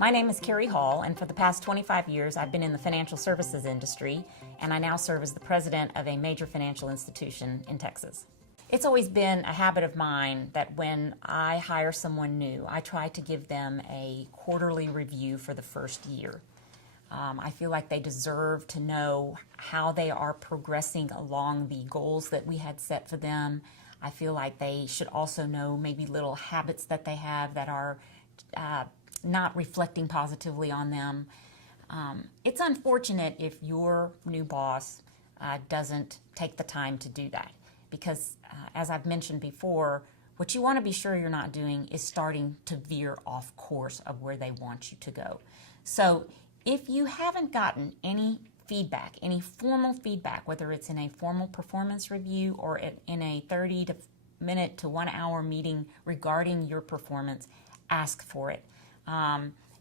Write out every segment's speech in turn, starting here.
My name is Carrie Hall, and for the past 25 years I've been in the financial services industry, and I now serve as the president of a major financial institution in Texas. It's always been a habit of mine that when I hire someone new, I try to give them a quarterly review for the first year. I feel like they deserve to know how they are progressing along the goals that we had set for them. I feel like they should also know maybe little habits that they have that are not reflecting positively on them. It's unfortunate if your new boss doesn't take the time to do that, because as I've mentioned before, what you want to be sure you're not doing is starting to veer off course of where they want you to go. So if you haven't gotten any feedback, any formal feedback, whether it's in a formal performance review or in a 30-minute to 1 hour meeting regarding your performance, ask for it.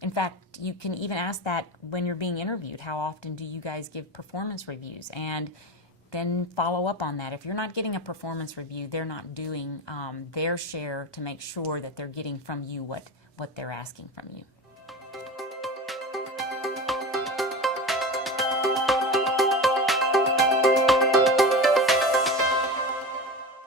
In fact, you can even ask that when you're being interviewed. How often do you guys give performance reviews? And then follow up on that. If you're not getting a performance review, they're not doing their share to make sure that they're getting from you what they're asking from you.